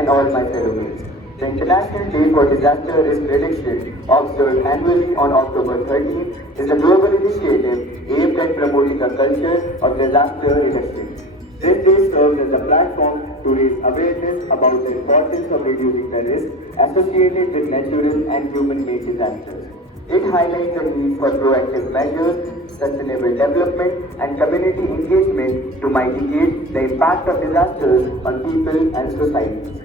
and all my fellow mates. The International Day for Disaster Risk Reduction, observed annually on October 13, is a global initiative aimed at promoting a culture of disaster reduction. This day serves as a platform to raise awareness about the importance of reducing the risk associated with natural and human-made disasters. It highlights the need for proactive measures, sustainable development, and community engagement to mitigate the impact of disasters on people and societies.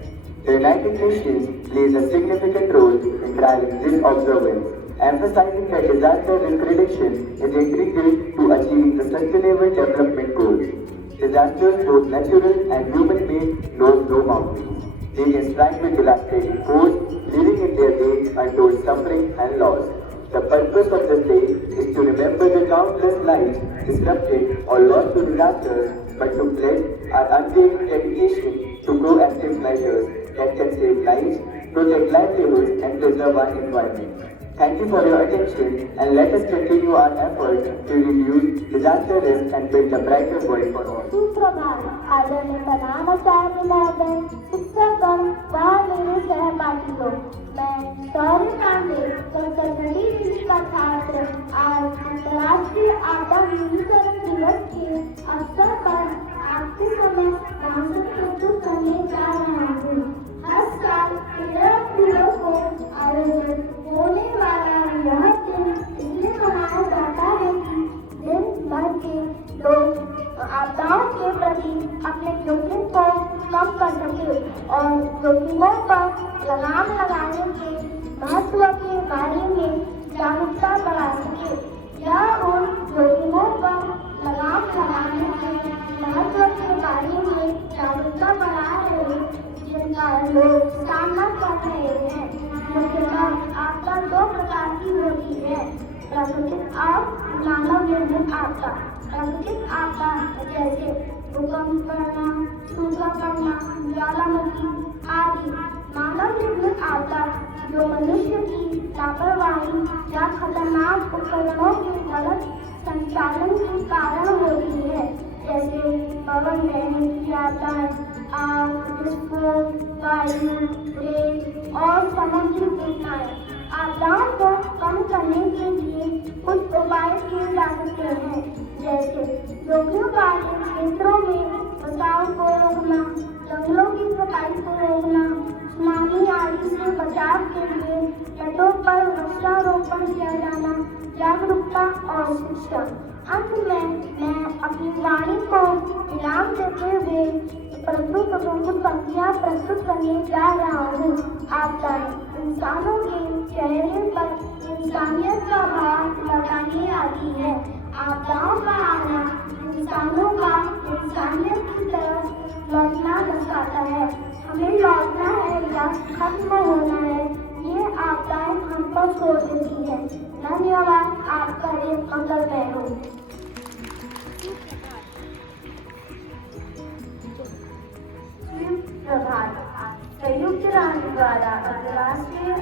The United Nations plays a significant role in driving this observance, emphasizing that disaster risk reduction is integral to achieving the Sustainable Development Goals. Disasters, both natural and human-made, know no boundaries. They can strike with devastating force, leaving in their wake untold suffering and loss. The purpose of this day is to remember the countless lives disrupted or lost to disasters, but to pledge our unwavering dedication to proactive measures that can save lives, protect livelihoods, and preserve our environment. Thank you for your attention, and let us continue our efforts to reduce disaster risk and build a brighter world for all. सुप्रभात आदरणीय प्रधानाचार्य महोदय, शिक्षकगण व मेरे सहपाठियों, मैं सौर्य पांडे कक्षा 6वीं का छात्र आज अंतर्राष्ट्रीय आपदा न्यूनीकरण दिवस के अवसर पर आपके समक्ष भाषण प्रस्तुत करने जा रहा हूँ। हर साल 13 अक्टूबर को आयोजित होने वाला यह दिन इसलिए मनाया जाता है कि दिन भर के लोग आपदाओं के प्रति अपने जोखिम को कम कर सके और जोखिमों पर लगाम लगाने के महत्व के बारे में जागरूकता बढ़ा सके। यह उन जोखिमों पर लगाम लगाने के महत्व के बारे में जागरूकता बढ़ा रहे जिनका लोग सामना कर रहे हैं। मुख्यतः आपदा 2 प्रकार की होती है, प्राकृतिक और मानव निर्मित आपदा। प्राकृतिक आपदा जैसे भूकंप पड़ना, सूखा पड़ना, ज्वालामुखी आदि। मानव निर्मित आपदा जो मनुष्य की लापरवाही या खतरनाक उपकरणों के गलत संचालन के कारण होती है, जैसे पवन बहने की आपदाएं, आग, विस्फोट, वायु, रेत और समुद्री घटनाएं। आपदाओं को कम करने के लिए कुछ उपाय किए जा सकते हैं, जैसे जोखिम वाले क्षेत्रों में बचाव को रोकना, जंगलों की सफाई को रोकना, सुनामी आदि से बचाव के लिए तटों पर वृक्षारोपण किया जाना, जागरूकता और शिक्षा। अंत में मैं अपनी वाणी को विराम देते हुए कुछ पंक्तियाँ प्रस्तुत करने जा रहा हूँ। आपदाएं इंसानों के चेहरे पर इंसानियत का भाव लौटाने आती है। आपदाओं का आना इंसानों का इंसानियत की तरफ लौटना दर्शाता है। हमें लौटना है या खत्म होना है, ये आपदाएं हम पर छोड़ देती है। धन्यवाद। आपका एक मंगलमय हो। प्रभात संयुक्त राष्ट्र द्वारा अंतर्राष्ट्रीय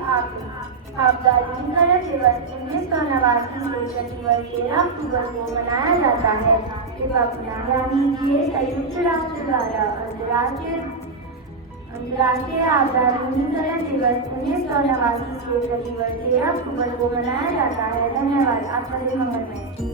आपदा न्यूनीकरण दिवस 1989 से प्रतिवर्ष 13 अक्टूबर को मनाया जाता है। कृपया पुनः ध्यान दीजिए, संयुक्त राष्ट्र द्वारा अंतर्राष्ट्रीय आपदा न्यूनीकरण दिवस 1989 से प्रतिवर्ष 13 अक्टूबर को मनाया जाता है। धन्यवाद। आपका दिन मंगलमय।